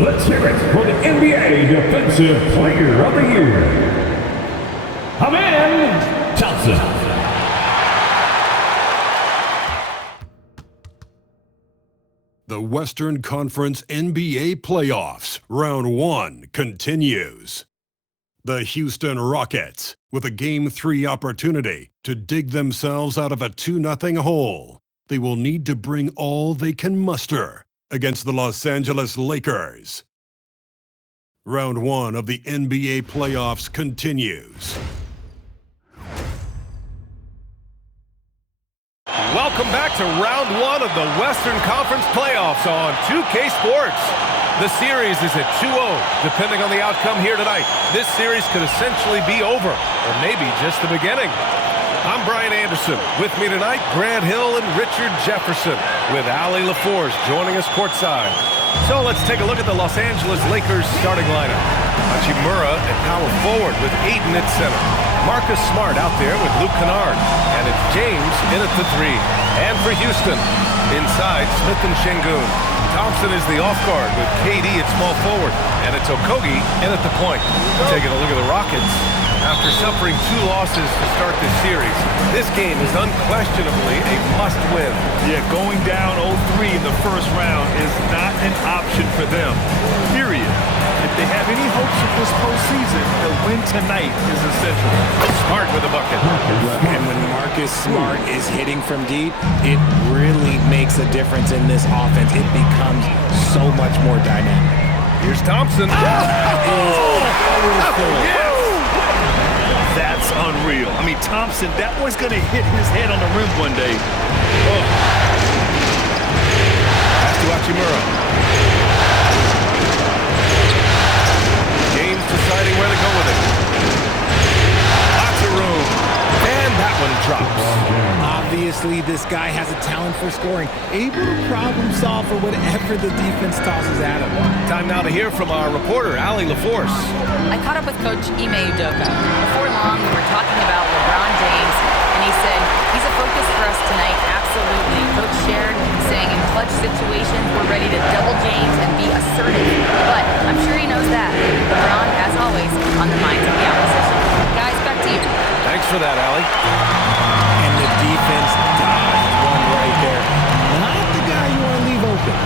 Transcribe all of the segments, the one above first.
Let's hear it for the NBA Defensive Player of the Year, Amen Thompson. The Western Conference NBA Playoffs, Round 1 continues. The Houston Rockets, with a Game 3 opportunity to dig themselves out of a 2-0 hole. They will need to bring all they can muster against the Los Angeles Lakers. Round 1 of the NBA Playoffs continues. Welcome back to Round 1 of the Western Conference Playoffs on 2K Sports. The series is at 2-0, depending on the outcome here tonight. This series could essentially be over, or maybe just the beginning. I'm Brian Anderson. With me tonight, Grant Hill and Richard Jefferson, with Allie LaForce joining us courtside. So let's take a look at the Los Angeles Lakers starting lineup. Hachimura at power forward with Ayton at center. Marcus Smart out there with Luke Kennard. And it's James in at the 3. And for Houston, inside Smith and Şengün. Thompson is the off guard with KD at small forward. And it's Okogie in at the point. Taking a look at the Rockets. After suffering 2 losses to start this series, this game is unquestionably a must-win. Yeah, going down 0-3 in the first round is not an option for them, period. If they have any hopes of this postseason, the win tonight is essential. Smart with a bucket. And when Marcus Smart is hitting from deep, it really makes a difference in this offense. It becomes so much more dynamic. Here's Thompson. Yes! That's unreal. I mean, Thompson, that boy's going to hit his head on the rim one day. Oh. Pass to Hachimura. James deciding where to go with it. Lots of room. And that one drops. Obviously, this guy has a talent for scoring, able to problem solve for whatever the defense tosses at him. Time now to hear from our reporter, Allie LaForce. I caught up with Coach Ime Udoka. Before long, we were talking about LeBron James, and he said, he's a focus for us tonight, absolutely. Coach shared, saying in clutch situations, we're ready to double James and be assertive. But I'm sure he knows that. LeBron, as always, on the minds of the opposition. Guys, back to you. Thanks for that, Allie. And the defense dodged one right there. Not the guy you want to leave open.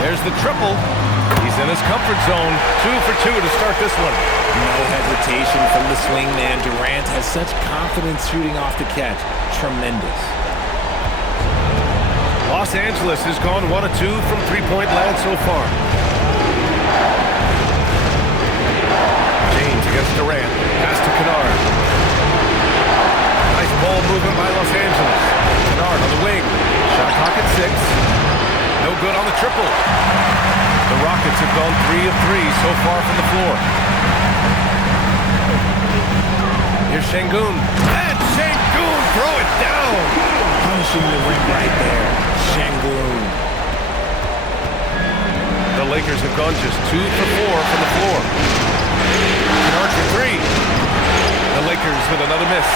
There's the triple. He's in his comfort zone. 2 for 2 to start this one. No hesitation from the swing man. Durant has such confidence shooting off the catch. Tremendous. Los Angeles has gone 1 of 2 from three-point land so far. James against Durant. Pass to Kennard. Nice ball movement by Los Angeles. Kennard on the wing. Shot clock at 6. No good on the triple. The Rockets have gone 3 of 3 so far from the floor. Here's Şengün. And Şengün throw it down. Punishing the rim right there. Şengün. The Lakers have gone just 2 for 4 from the floor. Kennard for 3. The Lakers with another miss.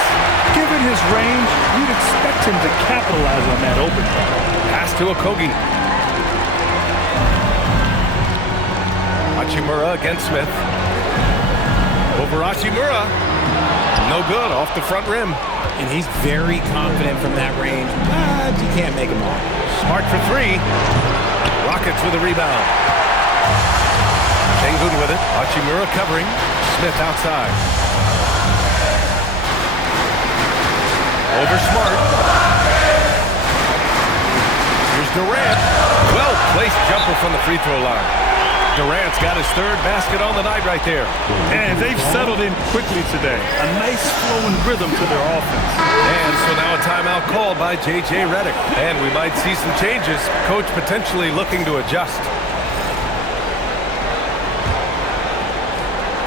Given his range, you'd expect him to capitalize on that open. Pass to Okogie. Hachimura against Smith. Over Hachimura. No good, off the front rim. And he's very confident from that range, but you can't make him all. Smart for 3. Rockets with a rebound. Şengün with it. Hachimura covering. Smith outside. Over Smart. Here's Durant. Well-placed jumper from the free throw line. Durant's got his 3rd basket on the night right there. And they've settled in quickly today. A nice flowing rhythm to their offense. And so now a timeout called by J.J. Redick. And we might see some changes. Coach potentially looking to adjust.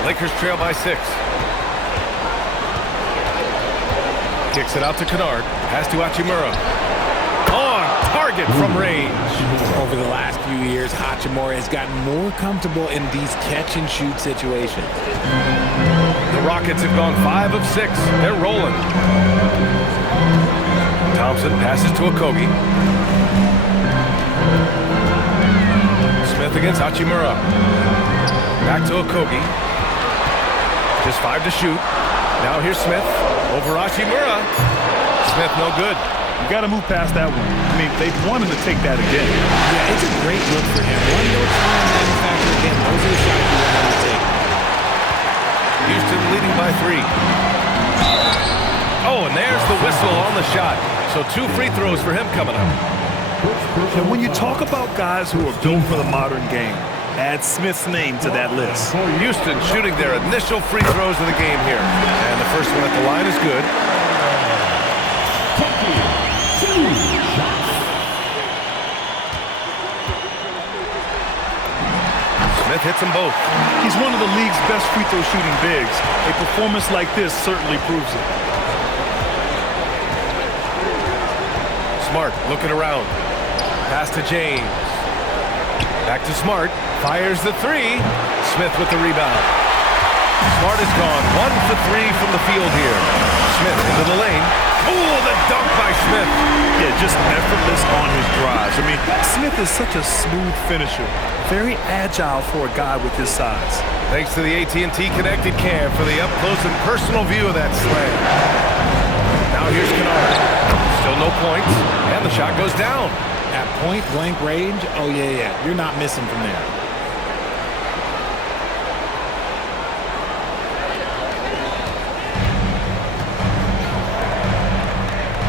Lakers trail by 6. Kicks it out to Kennard. Pass to Hachimura. On target from range. Over the last few years, Hachimura has gotten more comfortable in these catch-and-shoot situations. The Rockets have gone 5 of 6. They're rolling. Thompson passes to Okogie. Smith against Hachimura. Back to Okogie. Just 5 to shoot. Now here's Smith over Hachimura. Smith no good. You got to move past that one. I mean, they want him to take that again. Yeah, it's a great look for him. One more time manufactured again. Those are the shots you want him to take. Houston leading by 3. Oh, and there's the whistle on the shot. So 2 free throws for him coming up. And when you talk about guys who are built for the modern game, add Smith's name to that list. Houston shooting their initial free throws of the game here. And the first one at the line is good. Smith hits them both. He's one of the league's best free throw shooting bigs. A performance like this certainly proves it. Smart looking around. Pass to James. Back to Smart. Fires the 3. Smith with the rebound. Smart is gone 1 for 3 from the field here. Smith into the lane. Oh, the dunk by Smith. Yeah, just effortless on his drives. I mean, Smith is such a smooth finisher. Very agile for a guy with his size. Thanks to the AT&T Connected Cam for the up-close and personal view of that slam. Now here's Kennard. Still no points, and the shot goes down. At point-blank range, oh, yeah. You're not missing from there.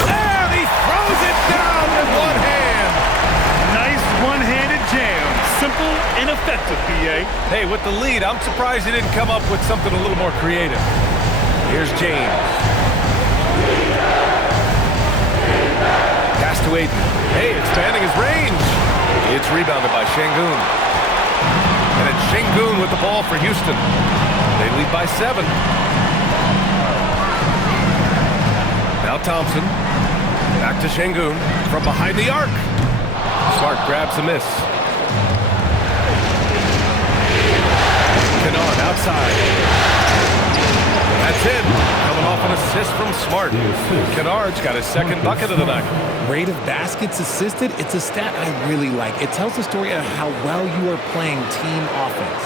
And he throws it down with one hand. Nice one-handed jam. Simple and effective, PA. Hey, with the lead, I'm surprised he didn't come up with something a little more creative. Here's James. Pass to Aiden. Hey, expanding his range. It's rebounded by Şengün. And it's Şengün with the ball for Houston. They lead by 7. Now Thompson. Back to Şengün from behind the arc. Smart grabs a miss. Kennard outside. That's it. Coming off an assist from Smart. Kennard's got his second bucket of the night. Rate of baskets assisted, it's a stat I really like. It tells the story of how well you are playing team offense.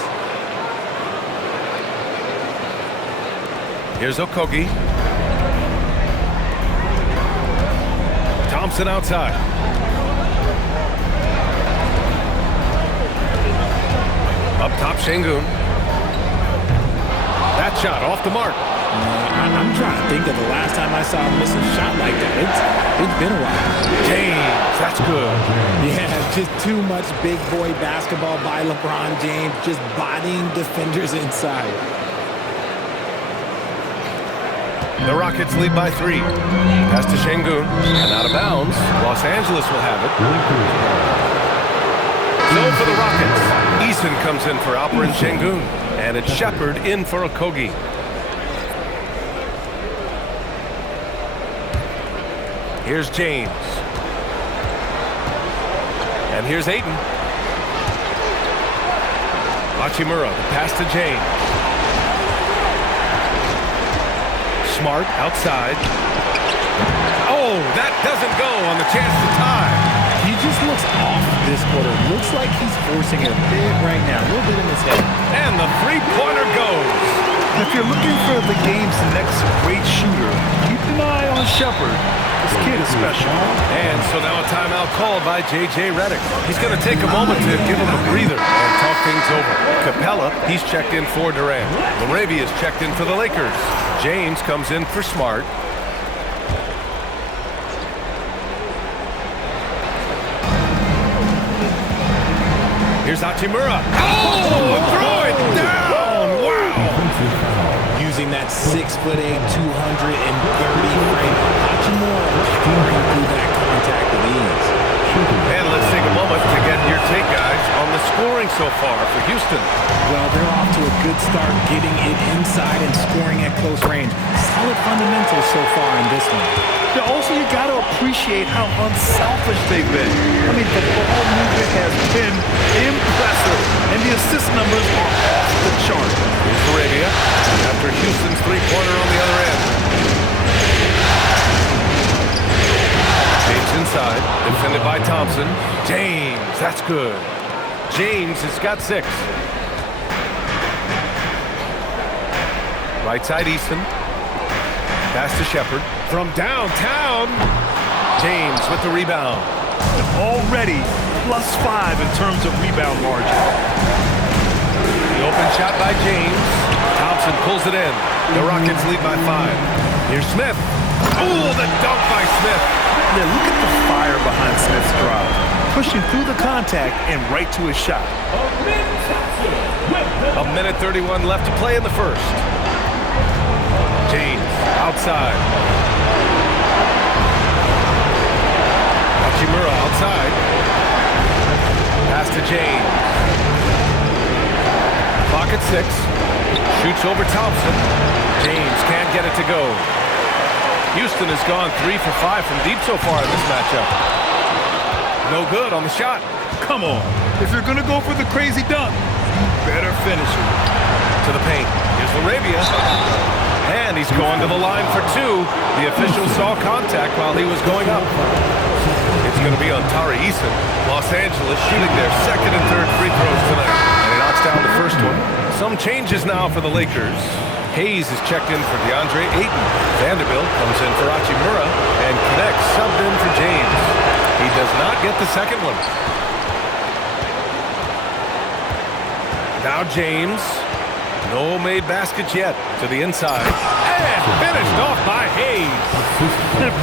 Here's Okogie. Thompson outside. Up top, Şengün. That shot off the mark. I'm trying to think of the last time I saw him miss a shot like that. It's been a while. James, that's good. Yeah, just too much big boy basketball by LeBron James, just bodying defenders inside. The Rockets lead by 3. Pass to Şengün, and out of bounds. Los Angeles will have it. So for the Rockets, Eason comes in for Alperen Şengün, and it's Shepard in for Okogie. Here's James. And here's Ayton. Hachimura, the pass to James. Smart outside. Oh, that doesn't go on the chance to tie. He just looks off this quarter. Looks like he's forcing it a bit right now. A little bit in his head. And the three-pointer goes. If you're looking for the game's next great shooter, keep an eye on Shepard. This kid is special. And so now a timeout called by J.J. Redick. He's going to take a moment to give him a breather and talk things over. Capella, he's checked in for Durant. Laravia is checked in for the Lakers. James comes in for Smart. Here's Hachimura. Oh, throw it down! Wow! Using that 6'8", 230 frame. Hachimura powering through that contact with ease. And let's take a moment to get your take, guys, on the scoring so far for Houston. Well, they're off to a good start getting it inside and scoring at close range. Solid fundamentals so far in this one. Yeah, also, you got to appreciate how unselfish they've been. I mean, the ball movement has been impressive, and the assist numbers are off the chart. Here's Laravia after Houston's three-pointer on the other end. James inside, defended by Thompson. James, that's good. James has got 6. Right side, Easton. Pass to Shepard. From downtown, James with the rebound. Already +5 in terms of rebound margin. The open shot by James. Thompson pulls it in. The Rockets lead by 5. Here's Smith. Oh, the dunk by Smith. Yeah, look at the fire behind Smith's drive. Pushing through the contact and right to his shot. A minute 31 left to play in the first. James outside. Hachimura outside. Pass to James. Clock at 6. Shoots over Thompson. James can't get it to go. Houston has gone 3 for 5 from deep so far in this matchup. No good on the shot. Come on. If you're going to go for the crazy dunk, you better finish it. To the paint. Here's Laravia. And he's going to the line for 2. The official saw contact while he was going up. It's going to be on Tari Eason. Los Angeles shooting their second and third free throws tonight. And he knocks down the first one. Some changes now for the Lakers. Hayes is checked in for DeAndre Ayton. Vanderbilt comes in for Hachimura and connects subbed in for James. He does not get the second one. Now James. No made baskets yet. To the inside. And finished off by Hayes.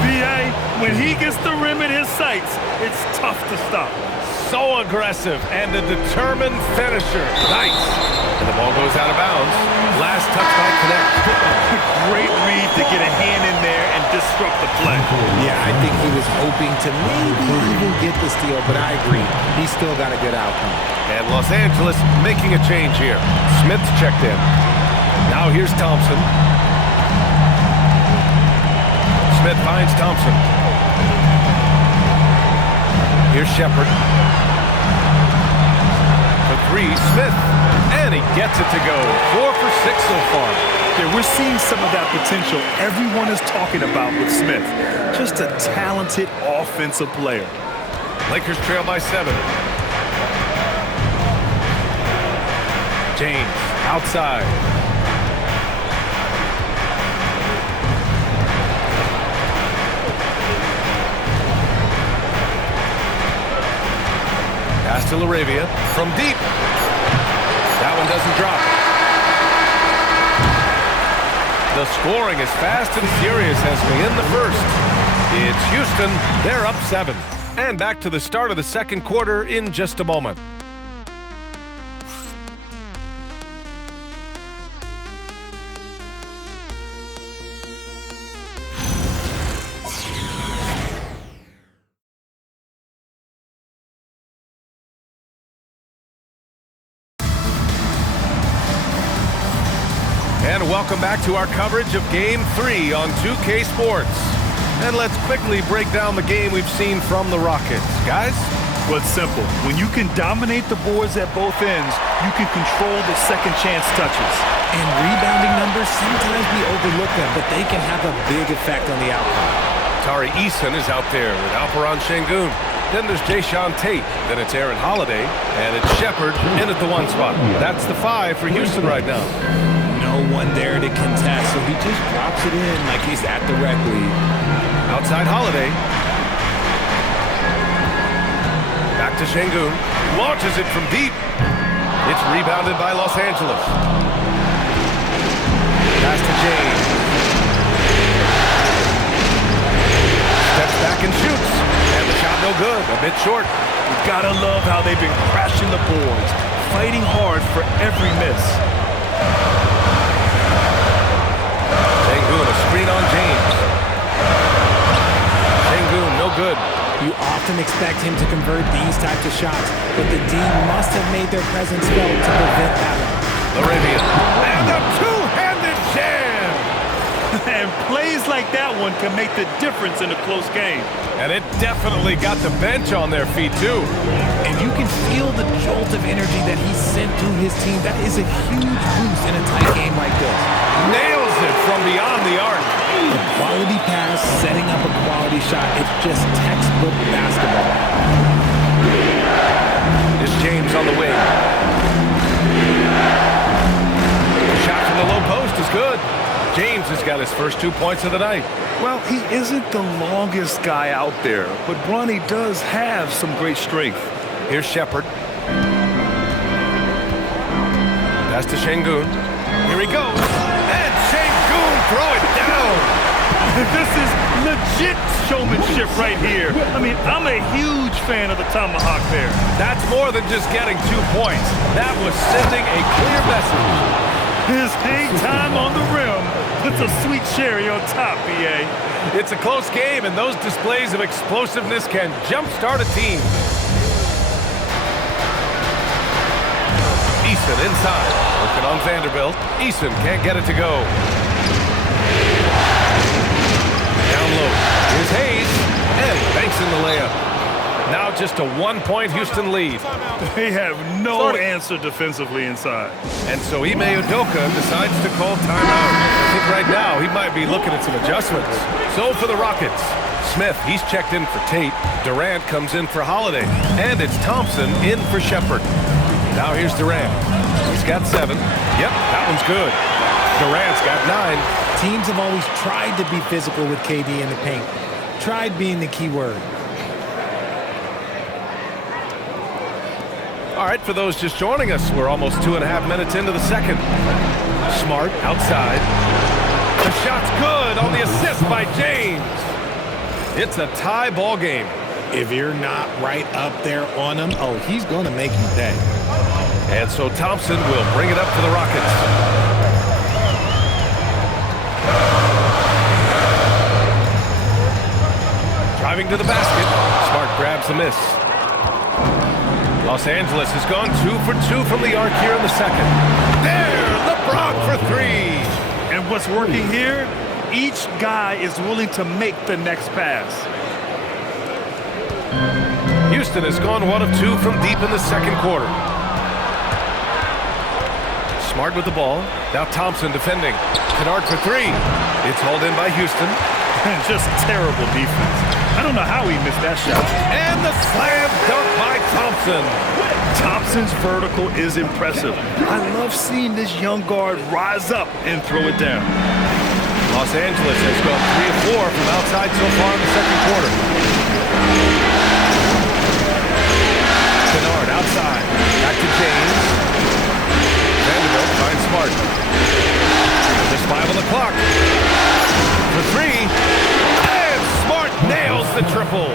B.A., when he gets the rim in his sights, it's tough to stop. So aggressive and a determined finisher. Nice. And the ball goes out of bounds. Last touch by Connect. Great read to get a hand in there and disrupt the play. Yeah, I think he was hoping to maybe even get the steal, but I agree. He still got a good outcome. And Los Angeles making a change here. Smith's checked in. Now here's Thompson. Smith finds Thompson. Here's Shepard. For 3, Smith. And he gets it to go. 4 for 6 so far. Yeah, we're seeing some of that potential everyone is talking about with Smith. Just a talented offensive player. Lakers trail by 7. James outside. Pass to Laravia from deep. That one doesn't drop. The scoring is fast and furious as we end the first. It's Houston. They're up 7. And back to the start of the second quarter in just a moment. And welcome back to our coverage of Game 3 on 2K Sports. And let's quickly break down the game we've seen from the Rockets. Guys? Well, it's simple. When you can dominate the boards at both ends, you can control the second chance touches. And rebounding numbers, sometimes we overlook them, but they can have a big effect on the outcome. Tari Eason is out there with Alperon Şengün. Then there's Jayshawn Tate. Then it's Aaron Holiday. And it's Shepard in at the 1 spot. That's the 5 for Houston right now. No one there to contest, so he just drops it in like he's at the rec league. Outside Holiday. Back to Şengün. Launches it from deep. It's rebounded by Los Angeles. Pass to James. Steps back and shoots. And the shot no good. A bit short. You gotta love how they've been crashing the boards, fighting hard for every miss. Şengün, a screen on James. Şengün, no good. You often expect him to convert these types of shots, but the D must have made their presence felt to prevent that one. Laravia. And a two-handed jam! And plays like that one can make the difference in a close game. And it definitely got the bench on their feet, too. And you can feel the jolt of energy that he sent through his team. That is a huge boost in a tight game like this. Nails it from beyond the arc. A quality pass, setting up a quality shot. It's just textbook basketball. It's James on the wing. The shot from the low post is good. James has got his first 2 points of the night. Well, he isn't the longest guy out there, but Bronny does have some great strength. Here's Shepard. Pass to Şengün. Here he goes. And Şengün throw it down. This is legit showmanship right here. I mean, I'm a huge fan of the tomahawk there. That's more than just getting 2 points. That was sending a clear message. His hang time on the rim puts a sweet cherry on top, BA. It's a close game, and those displays of explosiveness can jumpstart a team. Eason inside, working on Vanderbilt. Eason can't get it to go. Down low, here's Hayes, and banks in the layup. Now just a 1-point Houston lead. They have no answer defensively inside. And so Ime Udoka decides to call timeout. I think right now he might be looking at some adjustments. So for the Rockets, Smith, he's checked in for Tate. Durant comes in for Holiday. And it's Thompson in for Shepard. Now here's Durant. He's got 7. Yep, that one's good. Durant's got 9. Teams have always tried to be physical with KD in the paint. Tried being the key word. All right, for those just joining us, we're almost 2.5 minutes into the second. Smart outside. The shot's good on the assist by James. It's a tie ball game. If you're not right up there on him, oh, he's going to make you pay. And so Thompson will bring it up for the Rockets. Driving to the basket. Smart grabs the miss. Los Angeles has gone 2 for 2 from the arc here in the second. There, LeBron for 3. And what's working here, each guy is willing to make the next pass. Houston has gone 1 of 2 from deep in the second quarter. Smart with the ball. Now Thompson defending. Kennard for 3. It's hauled in by Houston. Just terrible defense. I don't know how he missed that shot. And the slam dunk by Thompson. Thompson's vertical is impressive. I love seeing this young guard rise up and throw it down. Los Angeles has gone 3 of 4 from outside so far in the second quarter. Kennard outside. Back to James. Vanderbilt finds Smart. Just 5 on the clock. For 3. And Smart nails the triple.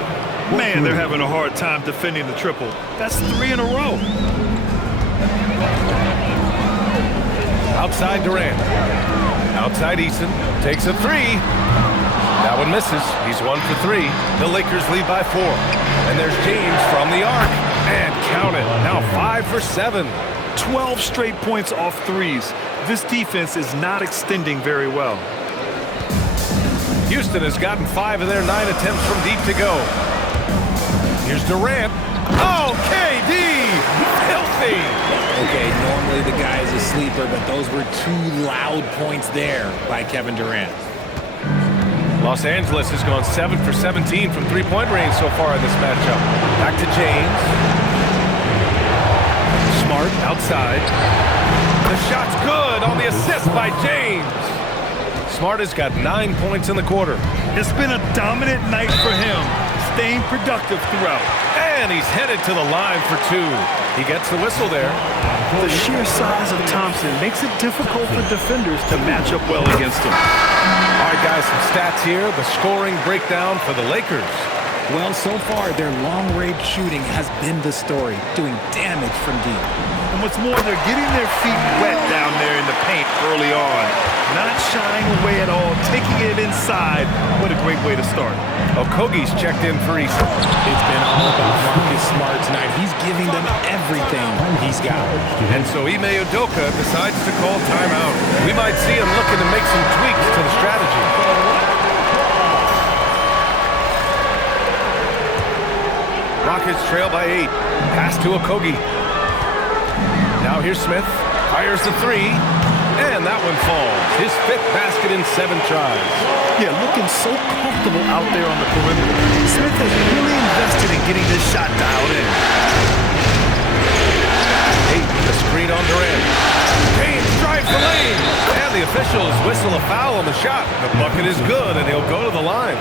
Man, they're having a hard time defending the triple. That's 3 in a row. Outside Durant. Outside Eason. Takes a 3. That one misses. He's 1 for 3. The Lakers lead by 4. And there's James from the arc. And count it. Now 5 for 7. 12 straight points off threes. This defense is not extending very well. Houston has gotten 5 of their 9 attempts from deep to go. Here's Durant. Oh, KD! Filthy! Okay, normally the guy is a sleeper, but those were 2 loud points there by Kevin Durant. Los Angeles has gone 7 for 17 from three-point range so far in this matchup. Back to James. Smart outside. The shot's good on the assist by James. Smart has got 9 points in the quarter. It's been a dominant night for him, staying productive throughout. And he's headed to the line for 2. He gets the whistle there. The sheer size of Thompson makes it difficult for defenders to match up well against him. All right, guys, some stats here. The scoring breakdown for the Lakers. Well, so far, their long-range shooting has been the story, doing damage from deep. And what's more, they're getting their feet wet down there in the paint early on. Not shying away at all, taking it inside. What a great way to start. Okogie's checked in for Eason. It's been all about Marcus Smart tonight. He's giving them everything he's got. And so Ime Udoka decides to call timeout. We might see him looking to make some tweaks to the strategy. Rockets trail by 8. Pass to Okogie. Now here's Smith. Fires the 3. And that one falls. His 5th basket in 7 tries. Yeah, looking so comfortable out there on the perimeter. Smith has really invested in getting this shot dialed in. The screen on Durant. James drives the lane. And the officials whistle a foul on the shot. The bucket is good, and he'll go to the line.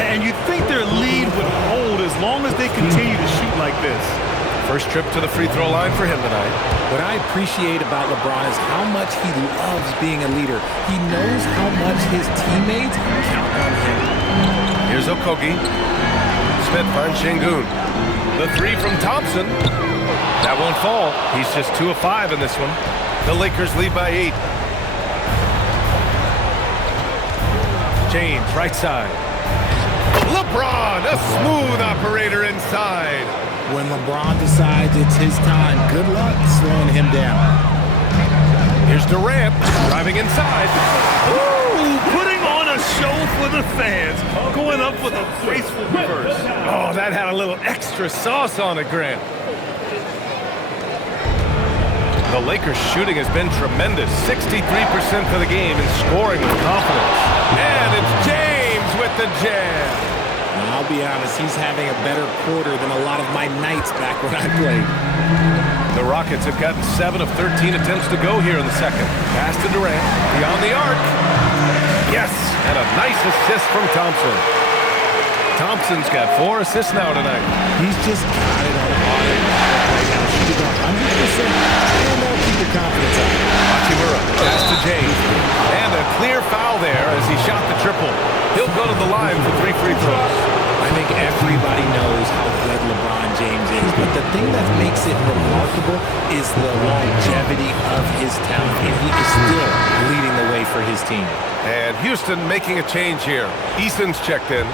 And you think their lead would hold as long as they continue to shoot like this. First trip to the free throw line for him tonight. What I appreciate about LeBron is how much he loves being a leader. He knows how much his teammates count on him. Here's Okogie. Smith finds Şengün. The three from Thompson. That won't fall. He's just 2 of 5 in this one. The Lakers lead by 8. James, right side. LeBron, a smooth operator inside. When LeBron decides it's his time, good luck slowing him down. Here's Durant, driving inside. Ooh, putting on a show for the fans. Going up with a graceful reverse. Oh, that had a little extra sauce on it, Grant. The Lakers' shooting has been tremendous. 63% for the game and scoring with confidence. And it's James with the jam. Now, I'll be honest, he's having a better quarter than a lot of my nights back when I played. The Rockets have gotten 7 of 13 attempts to go here in the second. Pass to Durant, beyond the arc. Yes, and a nice assist from Thompson. Thompson's got 4 assists now tonight. He's just got it on automatic right now. Shooting 100%, and they'll keep your confidence up. Hachimura, pass to James. And a clear foul there as he shot the triple. He'll go to the line for 3 free throws. I think everybody knows how good LeBron James is, but the thing that makes it remarkable is the longevity of his talent, and he is still leading the way for his team. And Houston making a change here. Eason's checked in.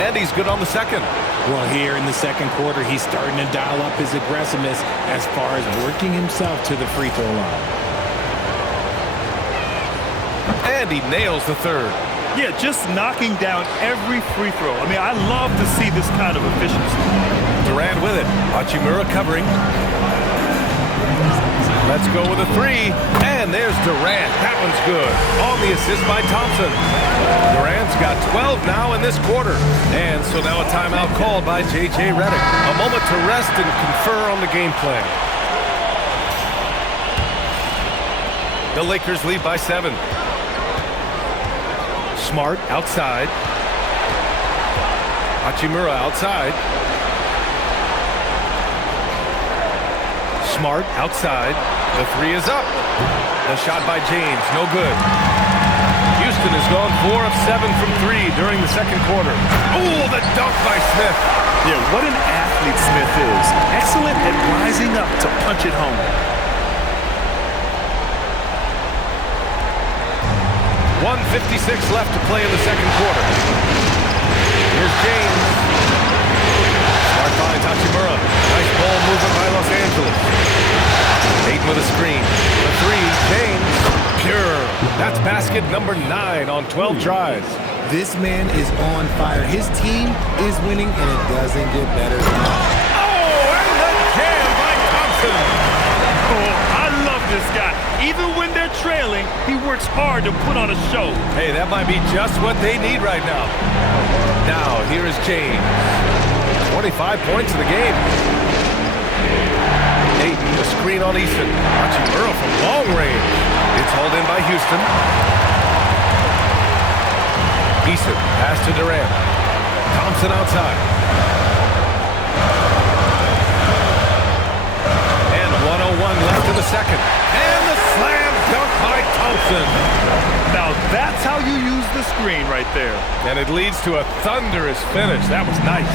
And he's good on the second. Well, here in the second quarter, he's starting to dial up his aggressiveness as far as working himself to the free throw line. And he nails the third. Yeah, just knocking down every free throw. I mean, I love to see this kind of efficiency. Durant with it. Hachimura covering. Let's go with a 3. And there's Durant. That one's good. On the assist by Thompson. Durant's got 12 now in this quarter. And so now a timeout called by J.J. Redick. A moment to rest and confer on the game plan. The Lakers lead by 7. Smart outside. Hachimura outside. Smart outside. The 3 is up. The shot by James, no good. Houston has gone 4 of 7 from 3 during the second quarter. Oh, the dunk by Smith. Yeah, what an athlete Smith is. Excellent at rising up to punch it home. 1:56 left to play in the second quarter. Here's James. Smart finds Hachimura. Nice ball movement by Los Angeles. Ayton with a screen. The 3, James. Pure. That's basket number 9 on 12 tries. This man is on fire. His team is winning, and it doesn't get better than that. Oh, and the jam by Thompson. Oh, I love this guy. Even when they're trailing, he works hard to put on a show. Hey, that might be just what they need right now. Now, here is James. 25 points in the game. Ayton, the screen on Easton. Hachimura from long range. It's hauled in by Houston. Easton, pass to Durant. Thompson outside. And 1:01 left in the second. And the slam dunk by Thompson. Now that's how you use the screen right there. And it leads to a thunderous finish. That was nice.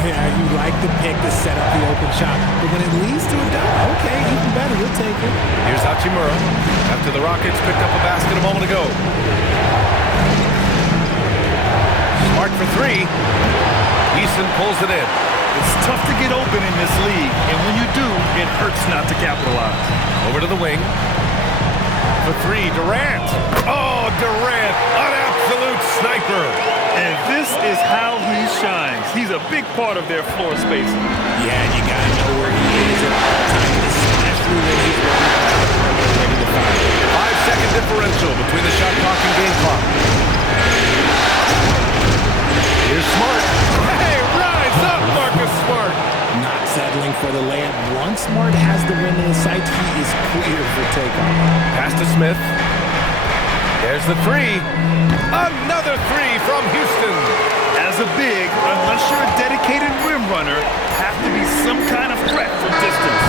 Yeah, you like the pick to set up the open shot, but when it leads to a dunk, okay, even better, you'll take it. Here's Hachimura after the Rockets picked up a basket a moment ago. Smart for 3. Easton pulls it in. It's tough to get open in this league, and when you do, it hurts not to capitalize. Over to the wing. For 3, Durant. Oh, Durant, an absolute sniper. And this is how he shines. He's a big part of their floor spacing. Yeah, you got to know where he is at all times, especially when he's ready to fire. 5-second differential between the shot clock and game clock. Here's Smart. Hey, rise up. for the layup. Once Smart has the rim in his sights, he is clear for takeoff. Pass to Smith. There's the three. Another three from Houston. As a big, unless you're a dedicated rim runner, have to be some kind of threat from distance.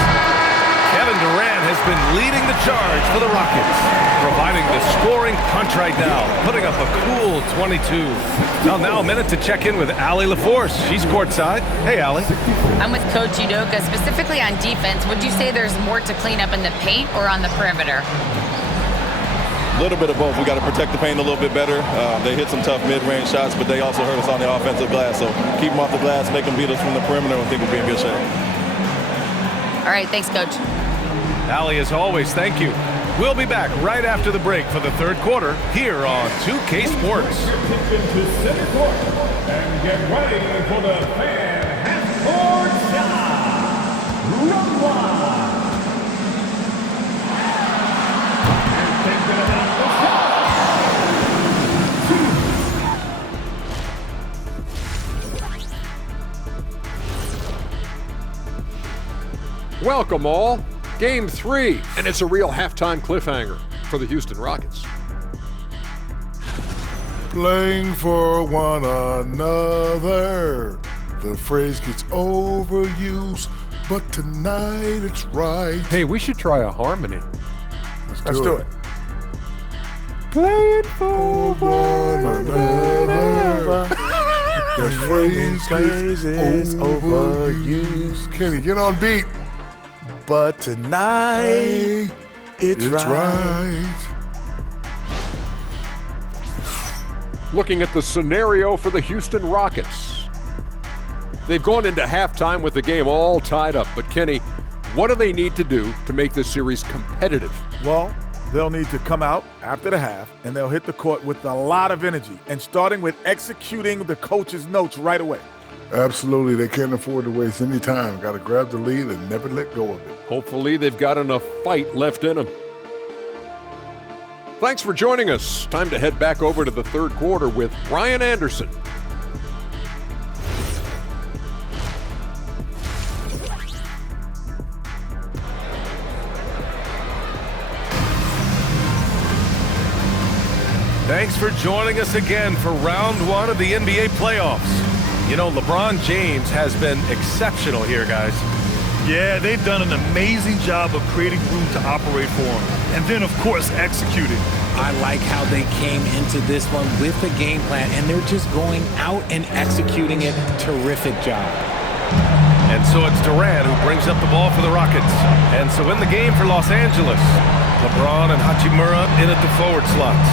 Kevin Durant has been leading the charge for the Rockets, providing the scoring punch right now, putting up a cool 22. Now a minute to check in with Allie LaForce. She's courtside. Hey, Allie. I'm with Coach Udoka. Specifically on defense, would you say there's more to clean up in the paint or on the perimeter? A little bit of both. We got to protect the paint a little bit better. They hit some tough mid-range shots, but they also hurt us on the offensive glass. So keep them off the glass, make them beat us from the perimeter, and I think we'll be in good shape. All right, thanks, Coach. Allie, as always, thank you. We'll be back right after the break for the third quarter here on 2K Sports. Attention to center court and get ready for the fan half-court shot. Run one. And thinking about the shot. Welcome all. Game 3, and it's a real halftime cliffhanger for the Houston Rockets. Playing for one another. The phrase gets overused, but tonight it's right. Hey, we should try a harmony. Let's do it. Playing for One another. The phrase gets overused. Kenny, get on beat. But tonight, it's right. Looking at the scenario for the Houston Rockets. They've gone into halftime with the game all tied up. But Kenny, what do they need to do to make this series competitive? Well, they'll need to come out after the half, and they'll hit the court with a lot of energy, and starting with executing the coach's notes right away. Absolutely, they can't afford to waste any time. Got to grab the lead and never let go of it. Hopefully they've got enough fight left in them. Thanks for joining us. Time to head back over to the third quarter with Ryan Anderson. Thanks for joining us again for round one of the NBA playoffs. You know, LeBron James has been exceptional here, guys. Yeah, they've done an amazing job of creating room to operate for him. And then, of course, executing. I like how they came into this one with a game plan, and they're just going out and executing it. Terrific job. And so it's Durant who brings up the ball for the Rockets. And so in the game for Los Angeles, LeBron and Hachimura in at the forward slots.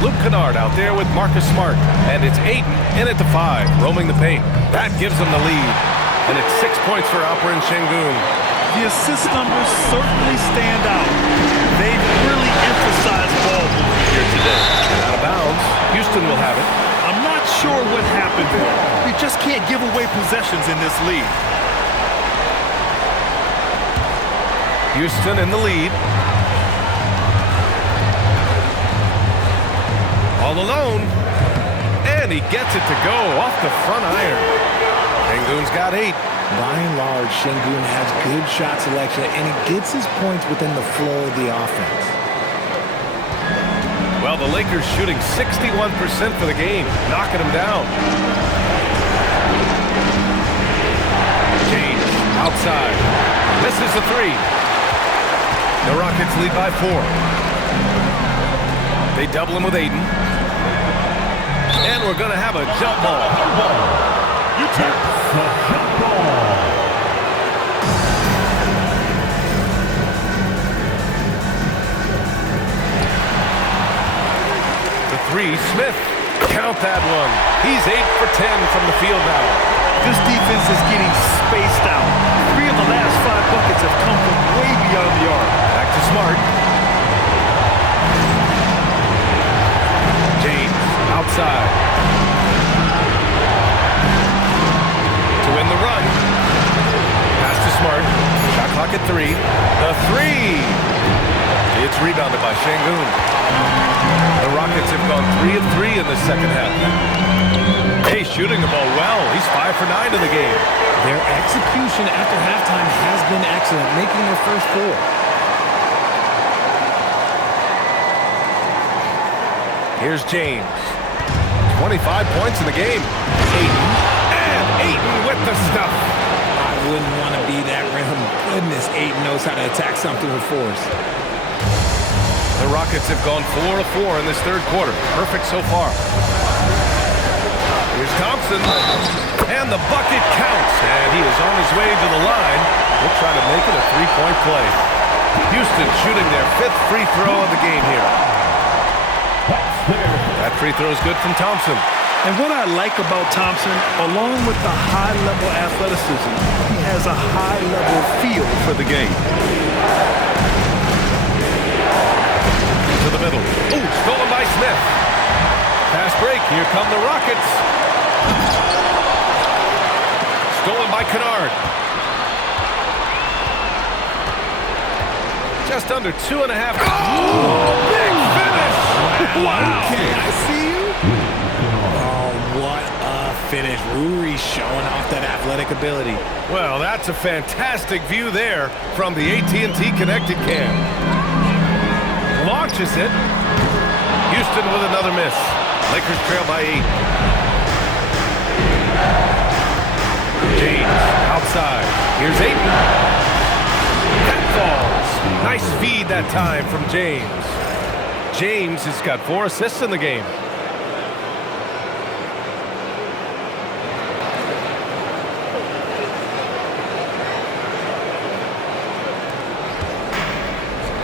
Luke Kennard out there with Marcus Smart. And it's Ayton in at the 5, roaming the paint. That gives them the lead. And it's 6 points for Alperen Şengün. The assist numbers certainly stand out. They've really emphasized ball movement here today. And out of bounds, Houston will have it. I'm not sure what happened there. You just can't give away possessions in this league. Houston in the lead. All alone. And he gets it to go off the front iron. Şengün's got 8. By and large, Şengün has good shot selection, and he gets his points within the flow of the offense. Well, the Lakers shooting 61% for the game, knocking them down. James outside. Misses the 3. The Rockets lead by 4. They double him with Ayton. And we're going to have a jump ball. The 3, Smith. Count that one. He's 8 for 10 from the field now. This defense is getting spaced out. 3 of the last 5 buckets have come from way beyond the arc. Back to Smart. James outside. To win the run. Pass to Smart. Shot clock at 3. The 3. It's rebounded by Şengün. The Rockets have gone 3 of 3 in the second half. Hey, shooting the ball well. He's 5 for 9 in the game. Their execution after halftime has been excellent, making their first 4. Here's James. 25 points in the game. Ayton. And Ayton with the stuff. I wouldn't want to be that rim. Goodness, Ayton knows how to attack something with force. The Rockets have gone 4 of 4 in this third quarter. Perfect so far. Here's Thompson. And the bucket counts. And he is on his way to the line. He'll try to make it a 3-point play. Houston shooting their 5th free throw of the game here. That free throw is good from Thompson. And what I like about Thompson, along with the high-level athleticism, he has a high-level feel for the game. To the middle. Ooh, stolen by Smith. Fast break. Here come the Rockets. Stolen by Kennard. Just under 2.5. Oh, big finish! Wow. Okay, I see you. Oh, what a finish. Ruri showing off that athletic ability. Well, that's a fantastic view there from the AT&T Connected Cam. Launches it. Houston with another miss. Lakers trail by 8. James outside. Here's Ayton. That falls. Nice feed that time from James. James has got 4 assists in the game.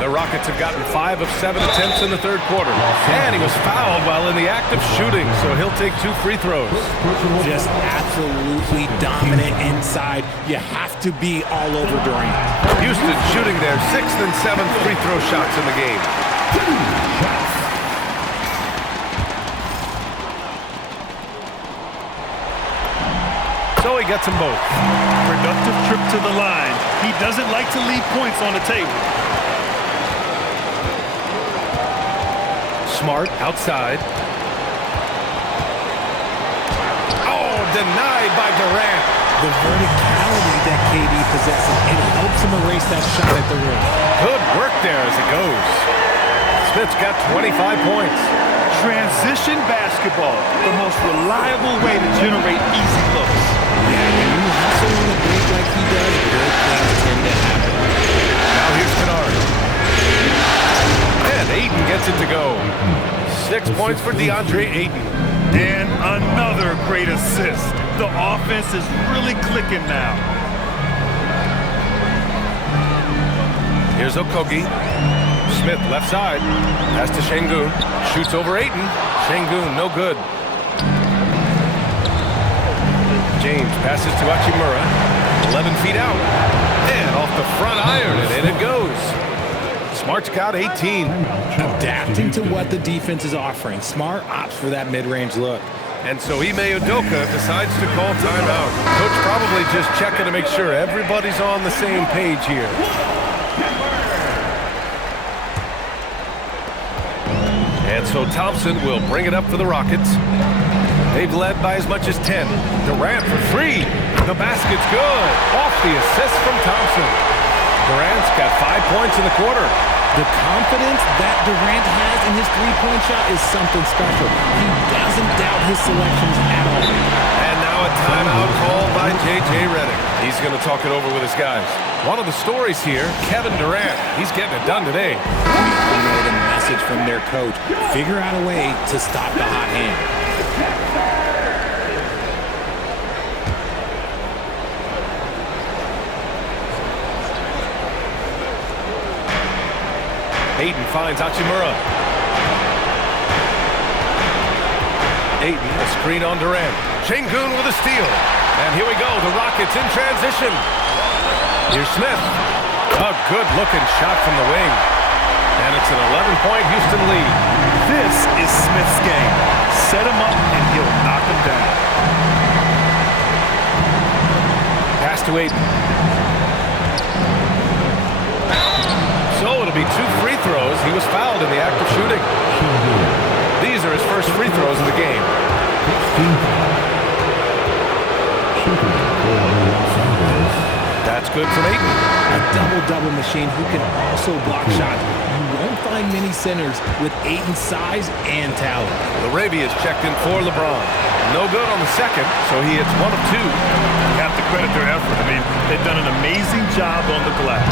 The Rockets have gotten 5 of 7 attempts in the third quarter. And he was fouled while in the act of shooting, so he'll take 2 free throws. Just absolutely dominant inside. You have to be all over Durant. Houston shooting their 6th and 7th free throw shots in the game. So he gets them both. Productive trip to the line. He doesn't like to leave points on the table. Smart outside. Oh, denied by Durant. The verticality that KD possesses, it helps him erase that shot at the rim. Good work there as it goes. Smith's got 25 points. Transition basketball, the most reliable way to generate easy looks. Yeah, when you hustle on the break like he does, good things tend to happen. Now here's Kennard. And Ayton gets it to go. 6 points for DeAndre Ayton. And another great assist. The offense is really clicking now. Here's Okogie. Smith left side. Pass to Şengün. Shoots over Ayton. Şengün, no good. James passes to Hachimura. 11 feet out. And off the front iron, and in it goes. Smart's got 18. Adapting to what the defense is offering. Smart opts for that mid-range look. And so Ime Udoka decides to call timeout. Coach probably just checking to make sure everybody's on the same page here. And so Thompson will bring it up for the Rockets. They've led by as much as 10. Durant for 3. The basket's good. Off the assist from Thompson. Durant's got 5 points in the quarter. The confidence that Durant has in his three-point shot is something special. He doesn't doubt his selections at all. And now a timeout called by J.J. Redick. He's going to talk it over with his guys. One of the stories here, Kevin Durant. He's getting it done today. We know the message from their coach. Figure out a way to stop the hot hand. Ayton finds Hachimura. Ayton, a screen on Durant. Şengün with a steal. And here we go, the Rockets in transition. Here's Smith. A good-looking shot from the wing. And it's an 11-point Houston lead. This is Smith's game. Set him up and he'll knock him down. Pass to Ayton. So it'll be 2 free throws. He was fouled in the act of shooting. These are his first free throws of the game. That's good from Ayton. A double-double machine who can also block shots. You won't find many centers with Ayton's size and talent. LaRavia is checked in for LeBron. No good on the second, so he hits 1 of 2. You have to credit their effort. I mean, they've done an amazing job on the glass.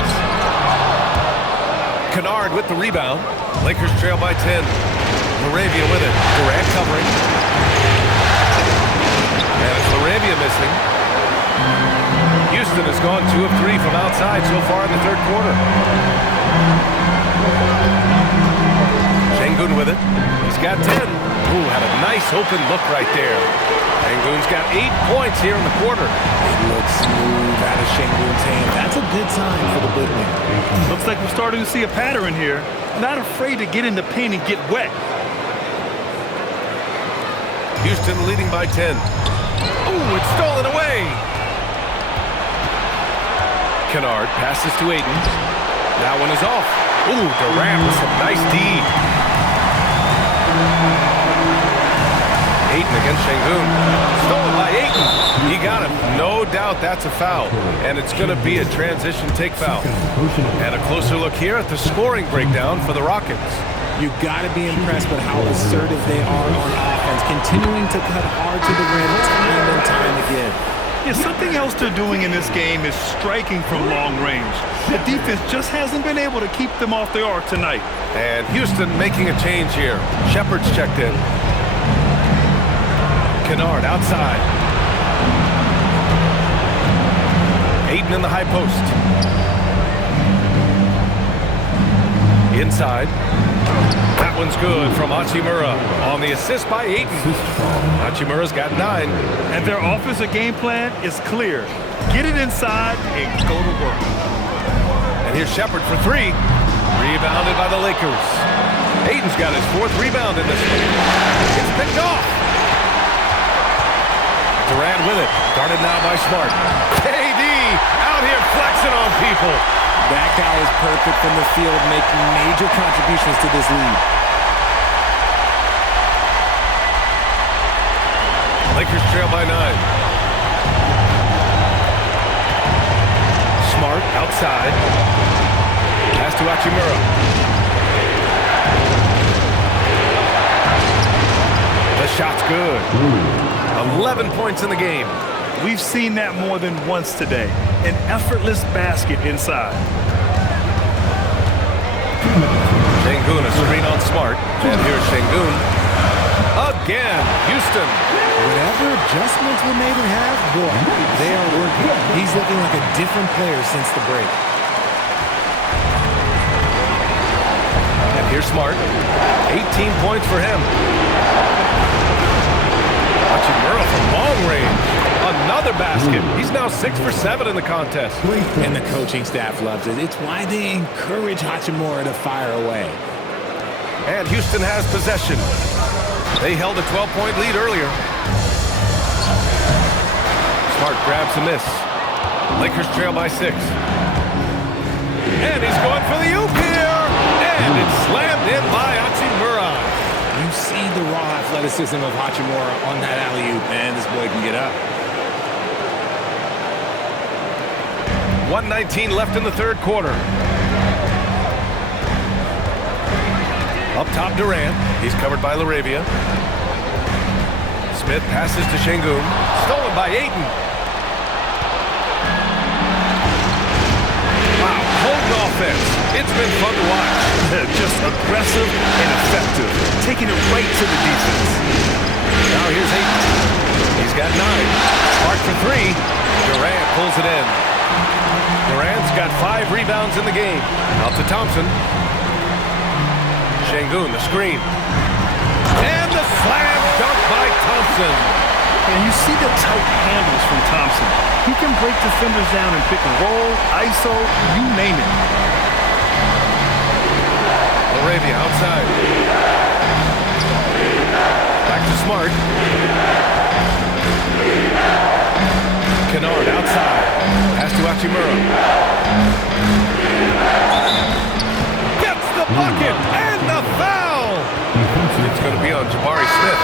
Kennard with the rebound. Lakers trail by 10. LaRavia with it. Durant covering. And it's LaRavia missing. Houston has gone 2 of 3 from outside so far in the third quarter. Şengün with it. He's got 10. Ooh, had a nice open look right there. Şengün's got 8 points here in the quarter. It looks smooth out of Şengün's hand. That's a good sign for the big man. Looks like we're starting to see a pattern here. Not afraid to get in the paint and get wet. Houston leading by 10. Ooh, it's stolen away. Kennard passes to Ayton. That one is off. Ooh, Durant with some nice D. Ayton against Şengün. Stolen by Ayton. He got him. No doubt that's a foul. And it's going to be a transition take foul. And a closer look here at the scoring breakdown for the Rockets. You've got to be impressed with how assertive they are on offense, continuing to cut hard to the rim time and time again. Yeah, something else they're doing in this game is striking from long range. The defense just hasn't been able to keep them off the arc tonight. And Houston making a change here. Shepard's checked in. Kennard outside. Ayton in the high post. Inside. That one's good from Hachimura on the assist by Ayton. Hachimura's got 9. And their offensive game plan is clear. Get it inside and go to work. And here's Shepard for 3. Rebounded by the Lakers. Ayton's got his 4th rebound in this one. It's picked off. Durant with it. Guarded now by Smart. KD out here flexing on people. That guy is perfect from the field, making major contributions to this lead. Lakers trail by 9. Smart outside. Pass to Hachimura. The shot's good. 11 points in the game. We've seen that more than once today. An effortless basket inside. Şengün, a screen on Smart. And here's Şengün. Again, Houston. Whatever adjustments were made at half, boy, they are working. He's looking like a different player since the break. And here's Smart. 18 points for him. Hachimura from long range. Another basket. He's now 6 for 7 in the contest. And the coaching staff loves it. It's why they encourage Hachimura to fire away. And Houston has possession. They held a 12-point lead earlier. Smart grabs a miss. Lakers trail by 6. And he's going for the oop here. And it's slammed in by Hachimura. You see the raw athleticism of Hachimura on that alley-oop, and this boy can get up. 1:19 left in the third quarter. Up top, Durant. He's covered by LaRavia. Smith passes to Şengün. Stolen by Ayton. Wow, potent offense. It's been fun to watch. Just aggressive and effective. Taking it right to the defense. Now here's Ayton. He's got 9. Smart for 3. Durant pulls it in. Durant's got 5 rebounds in the game. Out to Thompson. Şengün, the screen. And the slam dunk by Thompson. And you see the tight handles from Thompson. He can break defenders down in pick and roll, ISO, you name it. LaRavia outside. Back to Smart. Kennard outside. Pass to Hachimura. Gets the bucket and the foul. It's going to be on Jabari Smith.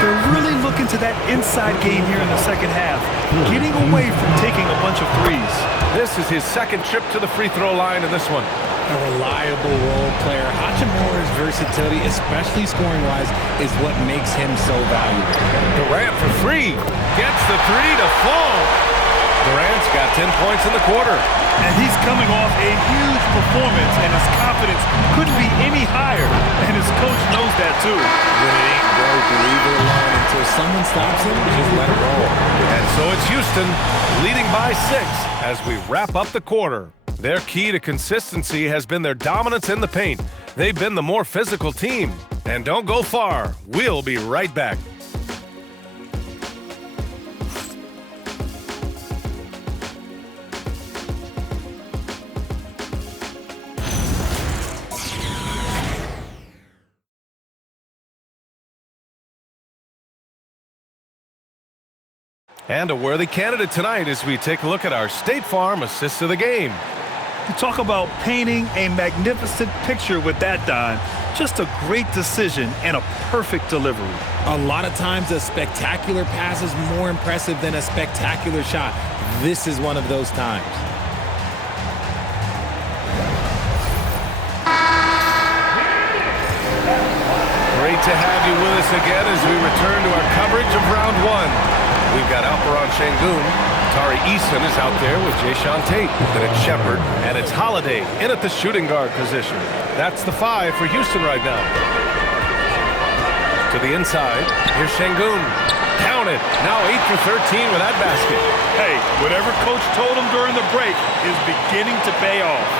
They're really looking look into that inside game here in the second half, getting away from taking a bunch of threes. This is his second trip to the free throw line in this one. A reliable role player. Hachimura's versatility, especially scoring-wise, is what makes him so valuable. Durant for three. Gets the three to fall. Durant's got 10 points in the quarter. And he's coming off a huge performance, and his confidence couldn't be any higher. And his coach knows that, too. When it ain't broke, leave it alone. Until someone stops him, just let it roll. And so it's Houston leading by 6 as we wrap up the quarter. Their key to consistency has been their dominance in the paint. They've been the more physical team. And don't go far. We'll be right back. And a worthy candidate tonight as we take a look at our State Farm assist of the game. You talk about painting a magnificent picture with that, Don. Just a great decision and a perfect delivery. A lot of times a spectacular pass is more impressive than a spectacular shot. This is one of those times. Great to have you with us again as we return to our coverage of round 1. We've got Alperon Şengün. Tari Eason is out there with Jayshawn Tate. Then it's Shepard, and it's Holiday in at the shooting guard position. That's the 5 for Houston right now. To the inside, here's Şengün. Count it. Now 8 for 13 with that basket. Hey, whatever coach told him during the break is beginning to pay off.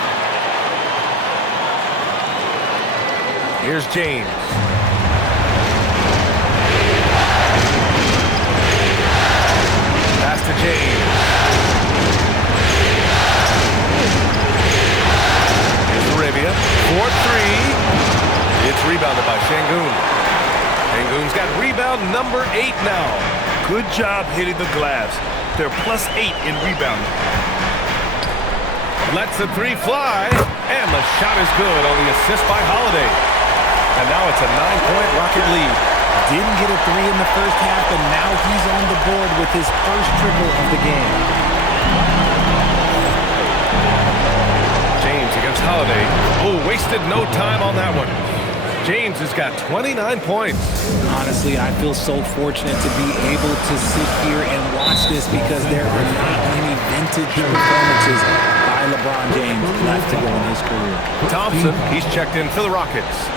Here's James. Pass to James. Here's Arabia. 4-3. It's rebounded by Şengün. Şengün's got rebound number 8 now. Good job hitting the glass. They're +8 in rebounding. Lets the 3 fly, and the shot is good on the assist by Holiday. And now it's a 9-point Rocket lead. Didn't get a 3 in the first half, and now he's on the board with his first triple of the game. James against Holiday. Oh, wasted no time on that one. James has got 29 points. Honestly, I feel so fortunate to be able to sit here and watch this because there are not many vintage performances by LeBron James left to go in his career. Thompson, he's checked in for the Rockets.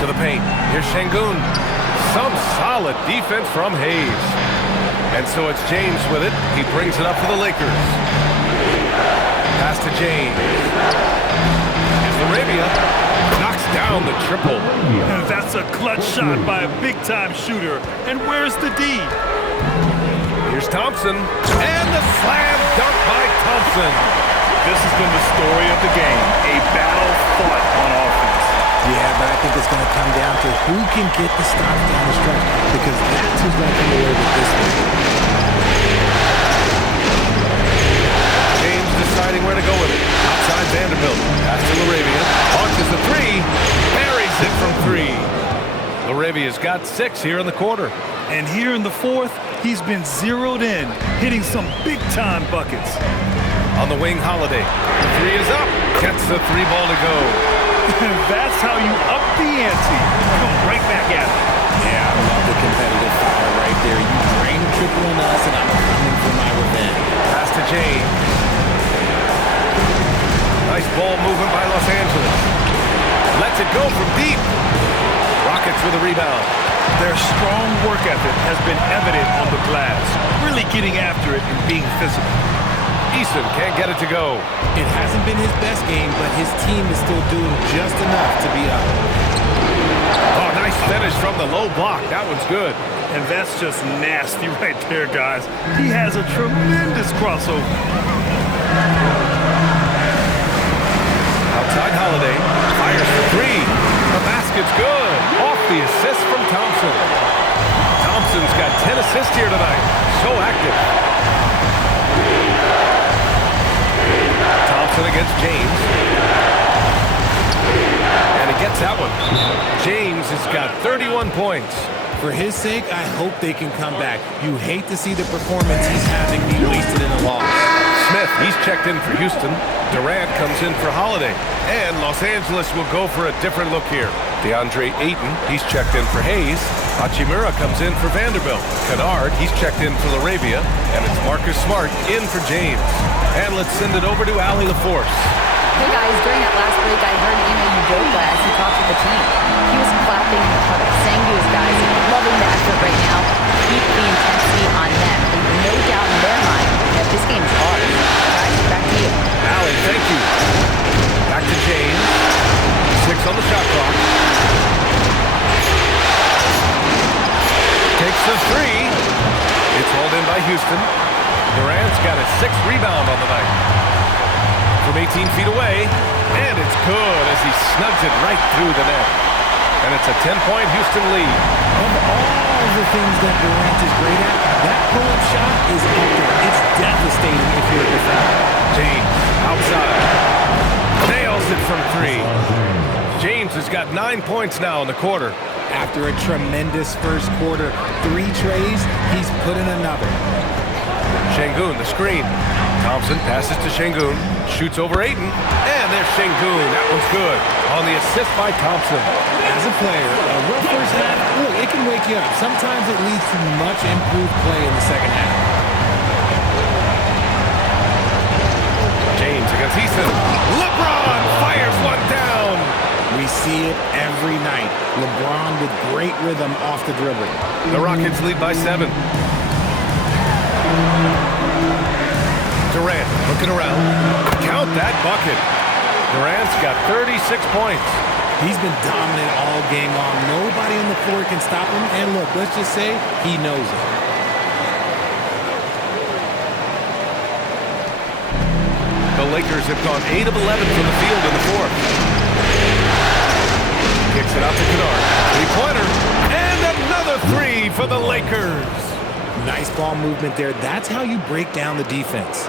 To the paint. Here's Şengün. Some solid defense from Hayes. And so it's James with it. He brings it up for the Lakers. Pass to James. Here's Arabia. Knocks down the triple. And that's a clutch shot by a big-time shooter. And where's the D? Here's Thompson. And the slam dunk by Thompson. This has been the story of the game. A battle fought on offense. Yeah, but I think it's going to come down to who can get the stops down the stretch because that's who's going to come away with this one. James deciding where to go with it. Outside Vanderbilt. Pass to Laravia. Launches the 3. Buries it from 3. Laravia's got 6 here in the quarter. And here in the fourth, he's been zeroed in, hitting some big-time buckets. On the wing, Holiday. The 3 is up. Gets the 3 ball to go. That's how you up the ante. Come right back at it. Yeah, I love the competitive fire right there. You drain triple on us, and I'm coming for my revenge. Pass to James. Nice ball movement by Los Angeles. Lets it go from deep. Rockets with a rebound. Their strong work ethic has been evident on the glass, really getting after it and being physical. Eason can't get it to go. It hasn't been his best game, but his team is still doing just enough to be up. Oh, nice finish from the low block. That one's good. And that's just nasty right there, guys. He has a tremendous crossover. Outside Holiday. Fires for 3. The basket's good. Off the assist from Thompson. Thompson's got 10 assists here tonight. So active. Thompson against James. And And he gets that one. James has got 31 points. For his sake, I hope they can come back. You hate to see the performance he's having be wasted in a loss. Smith, he's checked in for Houston. Durant comes in for Holiday. And Los Angeles will go for a different look here. DeAndre Ayton, he's checked in for Hayes. Hachimura comes in for Vanderbilt. Kennard, he's checked in for LaRavia. And it's Marcus Smart in for James. And let's send it over to Allie LaForce. Hey guys, during that last break, I heard Ime Udoka as he talked with the team. He was clapping, saying to his guys, loving the effort right now. Keep the intensity on them. There's no doubt in their mind that this game is hard. Guys, back to you. Allie, thank you. Back to James. 6 on the shot clock. Takes the 3. It's hauled in by Houston. Durant's got his 6th rebound on the night. From 18 feet away, and it's good as he snugs it right through the net. And it's a 10-point Houston lead. Of all the things that Durant is great at, that pull-up shot is up there. It's devastating if you're a defender. James, outside. Nails it from 3. James has got 9 points now in the quarter. After a tremendous first quarter, 3 trays, he's put in another. Şengün, the screen. Thompson passes to Şengün, shoots over Ayton, and there's Şengün. That one's good on the assist by Thompson. As a player, a rough first half, look, it can wake you up. Sometimes it leads to much improved play in the second half. James against Easton. LeBron fires one down. We see it every night. LeBron with great rhythm off the dribble. The Rockets lead by 7. Durant looking around. Count that bucket. Durant's got 36 points. He's been dominant all game long. Nobody on the floor can stop him. And look, let's just say he knows it. The Lakers have gone 8 of 11 from the field in the 4th. Kicks it out to Kennard. 3-pointer. And another 3 for the Lakers. Nice ball movement there. That's how you break down the defense.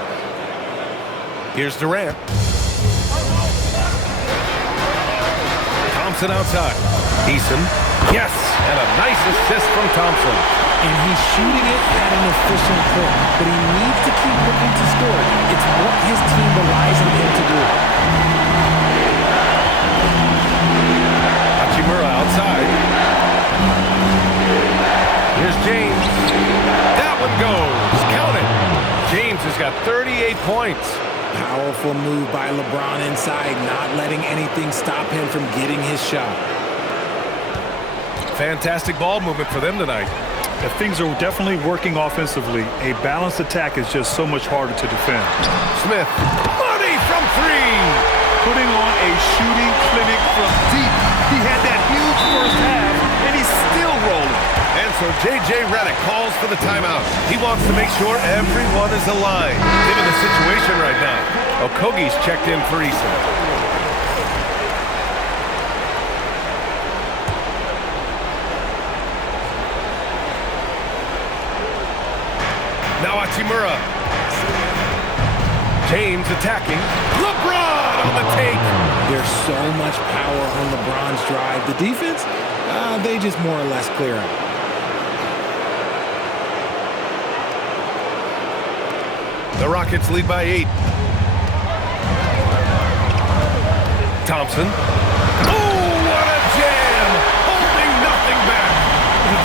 Here's Durant. Thompson outside. Eason. Yes! And a nice assist from Thompson. And he's shooting it at an efficient clip. But he needs to keep looking to score. It's what his team relies on him to do. Hachimura outside. Here's James. That one goes. Count it. James has got 38 points. Powerful move by LeBron inside, not letting anything stop him from getting his shot. Fantastic ball movement for them tonight. If things are definitely working offensively, a balanced attack is just so much harder to defend. Smith. Money from 3. Putting on a shooting clinic from deep. He had that huge first half, and he's still rolling. And so J.J. Redick calls for the timeout. He wants to make sure everyone is aligned, given the situation right now. Okogie's checked in for Eason. Now Hachimura. James attacking. LeBron on the take. There's so much power on LeBron's drive. The defense, they just more or less clear out. The Rockets lead by 8. Thompson. Oh, what a jam! Holding nothing back.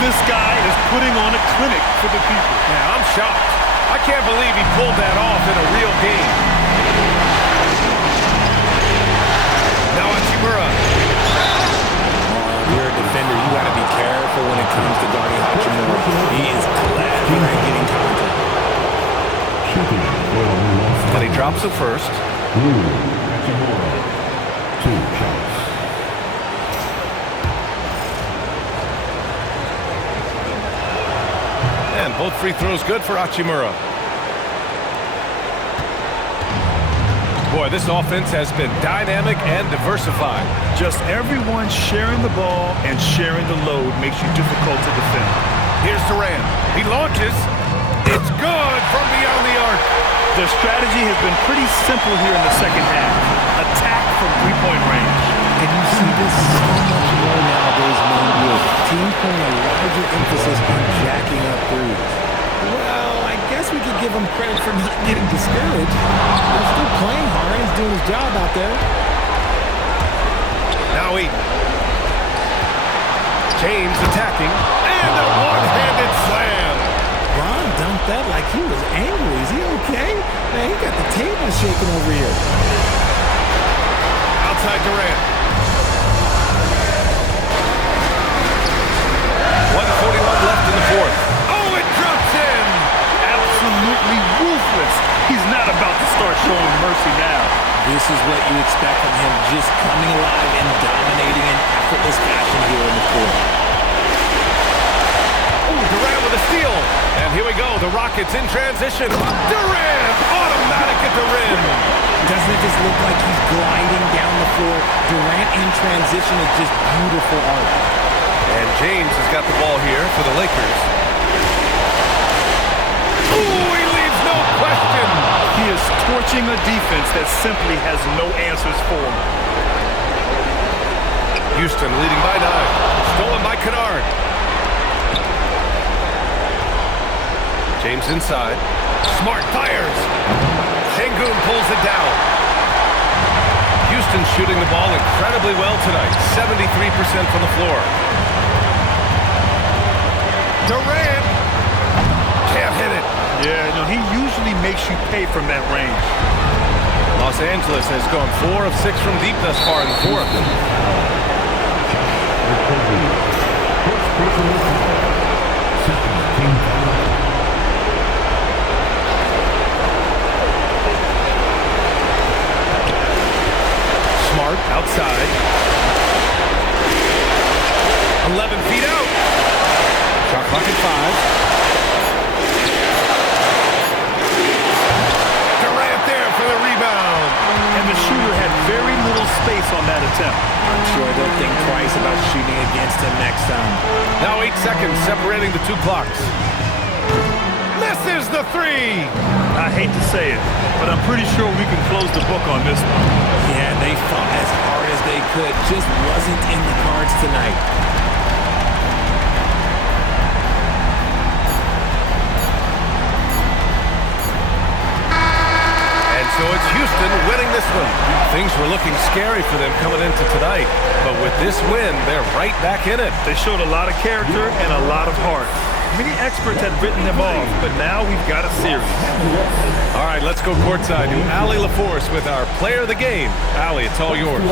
This guy is putting on a clinic for the people. Yeah, I'm shocked. I can't believe he pulled that off in a real game. Now Hachimura. If you're a defender, you got to be careful when it comes to guarding Hachimura. He is clever at getting contact. And he drops the first. 2 shots. And both free throws good for Hachimura. Boy, this offense has been dynamic and diversified. Just everyone sharing the ball and sharing the load makes you difficult to defend. Here's Durant. He launches. It's good from beyond the arc. The strategy has been pretty simple here in the second half. Attack from three-point range. And you see this so much more nowadays in the NBA. Teams putting a larger emphasis on jacking up threes. Well, I guess we could give him credit for not getting discouraged. He's still playing hard. He's doing his job out there. Now Eaton. James attacking, and a one-handed slam. Bron dunked that like he was angry. Is he okay? Man, he got the table shaking over here. Outside Durant. 1:41 left in the fourth. Oh, it drops in. Absolutely ruthless. He's not about to start showing mercy now. This is what you expect from him, just coming alive and dominating in effortless fashion here in the court. Oh, Durant with a steal. And here we go, the Rockets in transition. Durant, automatic at the rim. Doesn't it just look like he's gliding down the floor? Durant in transition is just beautiful art. And James has got the ball here for the Lakers. Ooh, he leaves no question. He is torching a defense that simply has no answers for him. Houston leading by 9. Stolen by Kennard. James inside. Smart fires. Şengün pulls it down. Houston shooting the ball incredibly well tonight. 73% from the floor. Durant can't hit it. Yeah, no, he usually makes you pay from that range. Los Angeles has gone 4 of 6 from deep thus far in the fourth. Smart outside. 11 feet out. Shot clock at 5. Durant there for the rebound. And the shooter had very little space on that attempt. I'm sure they'll think twice about shooting against him next time. Now 8 seconds separating the two clocks. Misses the 3. I hate to say it, but I'm pretty sure we can close the book on this one. Yeah, they fought as hard as they could. Just wasn't in the cards tonight. So it's Houston winning this one. Things were looking scary for them coming into tonight, but with this win, they're right back in it. They showed a lot of character and a lot of heart. Many experts had written them off, but now we've got a series. All right, let's go courtside to Allie LaForce with our player of the game. Allie, it's all yours.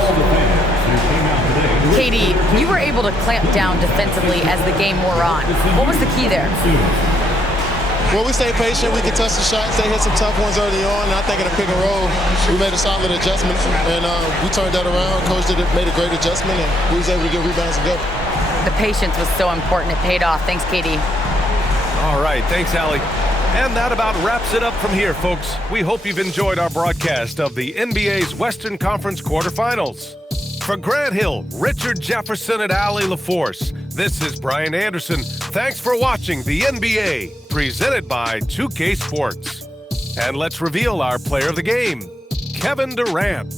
Katie, you were able to clamp down defensively as the game wore on. What was the key there? Well, we stayed patient. We contested shots. They hit some tough ones early on. And I think in a pick and roll, we made a solid adjustment. And we turned that around. Coach made a great adjustment, and we was able to get rebounds and go. The patience was so important. It paid off. Thanks, Katie. All right. Thanks, Allie. And that about wraps it up from here, folks. We hope you've enjoyed our broadcast of the NBA's Western Conference quarterfinals. For Grant Hill, Richard Jefferson, and Allie LaForce, this is Brian Anderson. Thanks for watching the NBA, presented by 2K Sports. And let's reveal our player of the game, Kevin Durant.